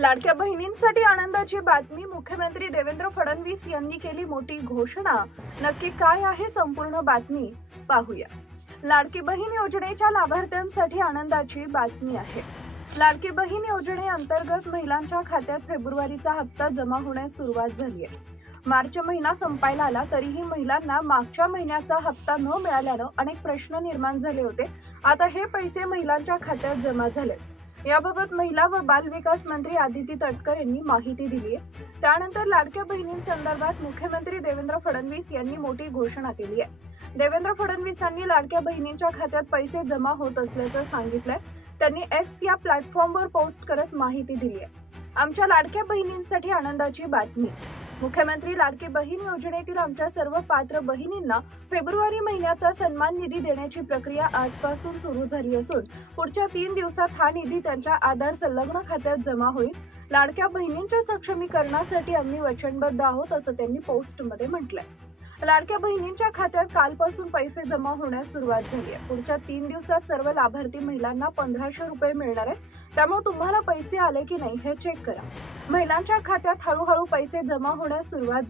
लाडक्या बहिणींसाठी आनंदाची बातमी. मुख्यमंत्री देवेंद्र फडणवीस यांनी केली मोठी घोषणा. नक्की काय आहे संपूर्ण बातमी पाहूया. लाडकी बहीण योजनेच्या लाभार्थ्यांसाठी आनंदाची बातमी आहे. लाडकी बहीण योजनेअंतर्गत महिलांच्या खात्यात फेब्रुवारीचा हप्ता जमा होण्यास सुरुवात झाली आहे. मार्च महिना संपायला आला तरीही महिलांना मागच्या महिन्याचा हप्ता न मिळाल्यानं अनेक प्रश्न निर्माण झाले होते. आता हे पैसे महिलांच्या खात्यात जमा झाले. याबाबत महिला व बाल विकास मंत्री आदिती तटकर यांनी माहिती दिली आहे. त्यानंतर लाडक्या बहिणींसंदर्भात मुख्यमंत्री देवेंद्र फडणवीस यांनी मोठी घोषणा केली आहे. देवेंद्र फडणवीसांनी लाडक्या बहिणींच्या खात्यात पैसे जमा होत असल्याचं सांगितलंय. त्यांनी एक्स या प्लॅटफॉर्मवर पोस्ट करत माहिती दिली आहे. आमच्या लाडक्या बहिणींसाठी आनंदाची बातमी. मुख्यमंत्री लाडकी बहीण योजनेतील आमच्या सर्व पात्र बहिणींना फेब्रुवारी महिन्याचा सन्मान निधी देण्याची प्रक्रिया आजपासून सुरू झाली असून पुढच्या 3 दिवसात हा निधी त्यांच्या आधार संलग्न खात्यात जमा होईल. लाडक्या बहिणींच्या सक्षमीकरणासाठी आम्ही वचनबद्ध आहोत असं त्यांनी पोस्टमध्ये म्हटलंय. लाडक्या बहिणींच्या खात्यात कालपासून पैसे जमा होण्यास सुरुवात झाली आहे. पुढच्या 3 दिवसात सर्व लाभार्थी महिलांना 1500 रुपये मिळणार आहेत. त्यामुळे तुम्हाला पैसे आले की नाही हे चेक करा. महिलांच्या खात्यात हळूहळू पैसे जमा होण्यास सुरुवात